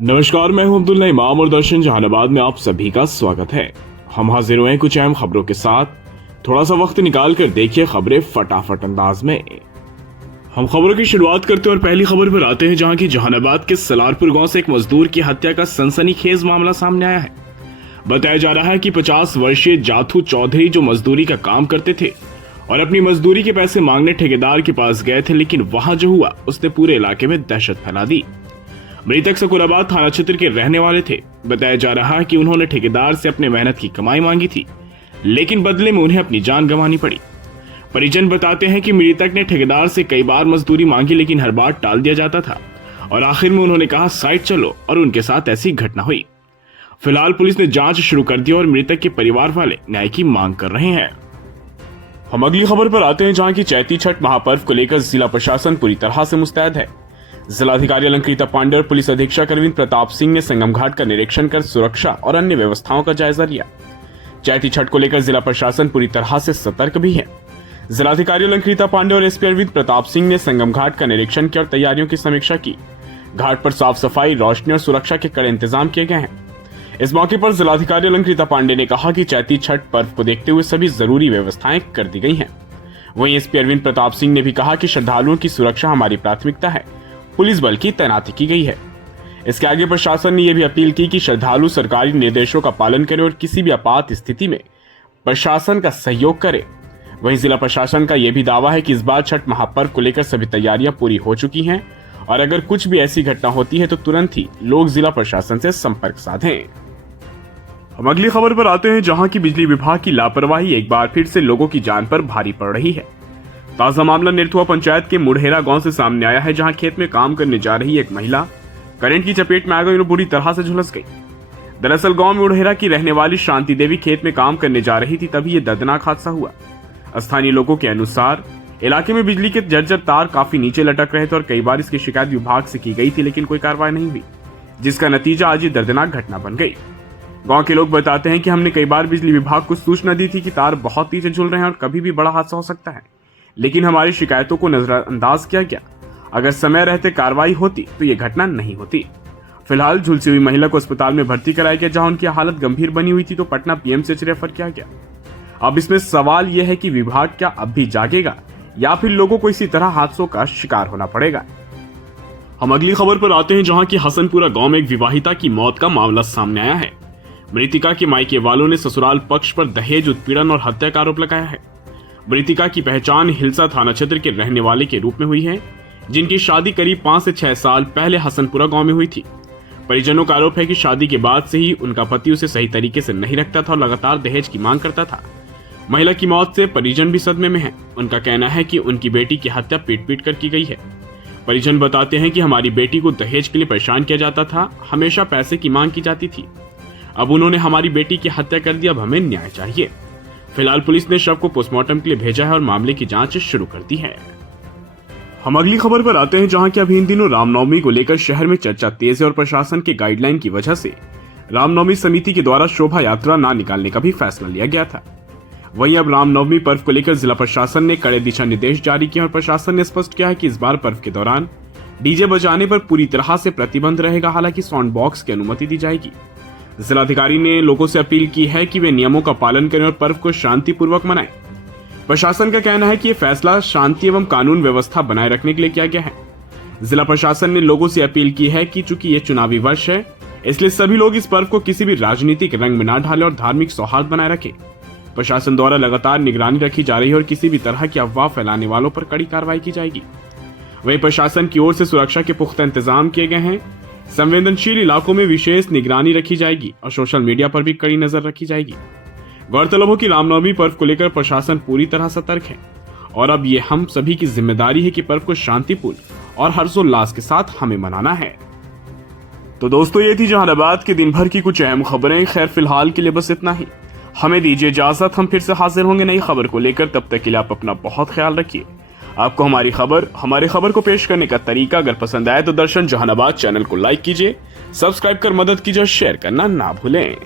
नमस्कार, मैं हूं अब्दुल्ला इमाम और दर्शन जहानाबाद में आप सभी का स्वागत है। हम हाजिर हुए हैं कुछ अहम खबरों के साथ। थोड़ा सा वक्त निकाल कर देखिए खबरें फटाफट अंदाज में। हम खबरों की शुरुआत करते हैं और पहली खबर पर आते हैं, जहां की जहानाबाद के सलारपुर गांव से एक मजदूर की हत्या का सनसनीखेज मामला सामने आया है। बताया जा रहा है कि 50 वर्षीय जाथू चौधरी जो मजदूरी का काम करते थे और अपनी मजदूरी के पैसे मांगने ठेकेदार के पास गए थे, लेकिन वहां जो हुआ उसने पूरे इलाके में दहशत फैला दी। मृतक सकुराबाद थाना क्षेत्र के रहने वाले थे। बताया जा रहा है कि उन्होंने ठेकेदार से अपने मेहनत की कमाई मांगी थी, लेकिन बदले में उन्हें अपनी जान गंवानी पड़ी। परिजन बताते हैं कि मृतक ने ठेकेदार से कई बार मजदूरी मांगी, लेकिन हर बार टाल दिया जाता था और आखिर में उन्होंने कहा साइड चलो, और उनके साथ ऐसी घटना हुई। फिलहाल पुलिस ने जांच शुरू कर दी और मृतक के परिवार वाले न्याय की मांग कर रहे हैं। हम अगली खबर पर आते हैं, जहां की चैती छठ महापर्व को लेकर जिला प्रशासन पूरी तरह से मुस्तैद है। जिलाधिकारी अलंकृता पांडे और पुलिस अधीक्षक अरविंद प्रताप सिंह ने संगम घाट का निरीक्षण कर सुरक्षा और अन्य व्यवस्थाओं का जायजा लिया। चैती छठ को लेकर जिला प्रशासन पूरी तरह से सतर्क भी है। जिलाधिकारी अलंकृता पांडे और एसपी अरविंद प्रताप सिंह ने संगम घाट का निरीक्षण किया और तैयारियों की समीक्षा की। घाट पर साफ सफाई, रोशनी और सुरक्षा के कड़े इंतजाम किए गए हैं। इस मौके पर जिलाधिकारी अलंकृता पांडे ने कहा कि चैती छठ पर्व को देखते हुए सभी जरूरी व्यवस्थाएं कर दी गई हैं। वहीं एसपी अरविंद प्रताप सिंह ने भी कहा कि श्रद्धालुओं की सुरक्षा हमारी प्राथमिकता है। पुलिस बल की तैनाती की गई है। इसके आगे प्रशासन ने यह भी अपील की कि श्रद्धालु सरकारी निर्देशों का पालन करें और किसी भी आपात स्थिति में प्रशासन का सहयोग करें। वहीं जिला प्रशासन का यह भी दावा है कि इस बार छठ महापर्व को लेकर सभी तैयारियां पूरी हो चुकी हैं और अगर कुछ भी ऐसी घटना होती है तो तुरंत ही लोग जिला प्रशासन से संपर्क साधें। हम अगली खबर पर आते हैं, जहां की बिजली विभाग की लापरवाही एक बार फिर से लोगों की जान पर भारी पड़ रही है। ताजा मामला निरथुआ पंचायत के मुढ़ेरा गांव से सामने आया है, जहां खेत में काम करने जा रही एक महिला करंट की चपेट में आ गई और बुरी तरह से झुलस गई। दरअसल गांव मुढ़ेरा की रहने वाली शांति देवी खेत में काम करने जा रही थी, तभी यह दर्दनाक हादसा हुआ। स्थानीय लोगों के अनुसार इलाके में बिजली के जर्जर तार काफी नीचे लटक रहे थे और कई बार इसकी शिकायत विभाग से की गई थी, लेकिन कोई कार्रवाई नहीं हुई, जिसका नतीजा आज ये दर्दनाक घटना बन गई। गांव के लोग बताते हैं कि हमने कई बार बिजली विभाग को सूचना दी थी कि तार बहुत नीचे झूल रहे हैं और कभी भी बड़ा हादसा हो सकता है, लेकिन हमारी शिकायतों को नजरअंदाज किया गया। अगर समय रहते कार्रवाई होती तो ये घटना नहीं होती। फिलहाल झुलसी हुई महिला को अस्पताल में भर्ती कराया गया, जहां उनकी हालत गंभीर बनी हुई थी तो पटना पीएमसीएच रेफर किया गया। अब इसमें सवाल यह है कि विभाग क्या अब भी जागेगा या फिर लोगों को इसी तरह हादसों का शिकार होना पड़ेगा। हम अगली खबर पर आते हैं, जहां की हसनपुरा गांव में एक विवाहिता की मौत का मामला सामने आया है। मृतिका के मायके वालों ने ससुराल पक्ष पर दहेज उत्पीड़न और हत्या का आरोप लगाया है। मृतिका की पहचान हिलसा थाना क्षेत्र के रहने वाले के रूप में हुई है, जिनकी शादी करीब 5 से 6 साल पहले हसनपुरा गांव में हुई थी। परिजनों का आरोप है कि शादी के बाद से ही उनका पति उसे सही तरीके से नहीं रखता था और लगातार दहेज की मांग करता था। महिला की मौत से परिजन भी सदमे में हैं। उनका कहना है कि उनकी बेटी की हत्या पीट पीट कर की गई है। परिजन बताते हैं कि हमारी बेटी को दहेज के लिए परेशान किया जाता था, हमेशा पैसे की मांग की जाती थी। अब उन्होंने हमारी बेटी की हत्या कर दी, अब हमें न्याय चाहिए। फिलहाल पुलिस ने शव को पोस्टमार्टम के लिए भेजा है और मामले की जांच शुरू कर दी है। हम अगली खबर पर आते हैं, जहां कि अभी इन दिनों रामनवमी को लेकर शहर में चर्चा तेज है और प्रशासन के गाइडलाइन की वजह से रामनवमी समिति के द्वारा शोभा यात्रा न निकालने का भी फैसला लिया गया था। वहीं अब रामनवमी पर्व को लेकर जिला प्रशासन ने कड़े दिशा निर्देश जारी किए और प्रशासन ने स्पष्ट किया है कि इस बार पर्व के दौरान डीजे बजाने पर पूरी तरह से प्रतिबंध रहेगा, हालांकि साउंड बॉक्स की अनुमति दी जाएगी। जिलाधिकारी ने लोगों से अपील की है कि वे नियमों का पालन करें और पर्व को शांतिपूर्वक मनाएं। प्रशासन का कहना है कि ये फैसला शांति एवं कानून व्यवस्था बनाए रखने के लिए किया गया है। जिला प्रशासन ने लोगों से अपील की है कि चूंकि ये चुनावी वर्ष है, इसलिए सभी लोग इस पर्व को किसी भी राजनीतिक रंग में न ढालें और धार्मिक सौहार्द बनाए रखें। प्रशासन द्वारा लगातार निगरानी रखी जा रही है और किसी भी तरह की अफवाह फैलाने वालों पर कड़ी कार्रवाई की जाएगी। वहीं प्रशासन की ओर से सुरक्षा के पुख्ता इंतजाम किए गए हैं। संवेदनशील इलाकों में विशेष निगरानी रखी जाएगी और सोशल मीडिया पर भी कड़ी नजर रखी जाएगी। गौरतलब हो कि रामनवमी पर्व को लेकर प्रशासन पूरी तरह सतर्क है और अब ये हम सभी की जिम्मेदारी है कि पर्व को शांतिपूर्ण और हर्षोल्लास के साथ हमें मनाना है। तो दोस्तों, ये थी जहानाबाद के दिन भर की कुछ अहम खबरें। खैर, फिलहाल के लिए बस इतना ही। हमें दीजिए इजाजत, हम फिर से हाजिर होंगे नई खबर को लेकर। तब तक के लिए आप अपना बहुत ख्याल रखिए। आपको हमारी खबर को पेश करने का तरीका अगर पसंद आए तो दर्शन जहानाबाद चैनल को लाइक कीजिए, सब्सक्राइब कर मदद कीजिए और शेयर करना ना भूलें।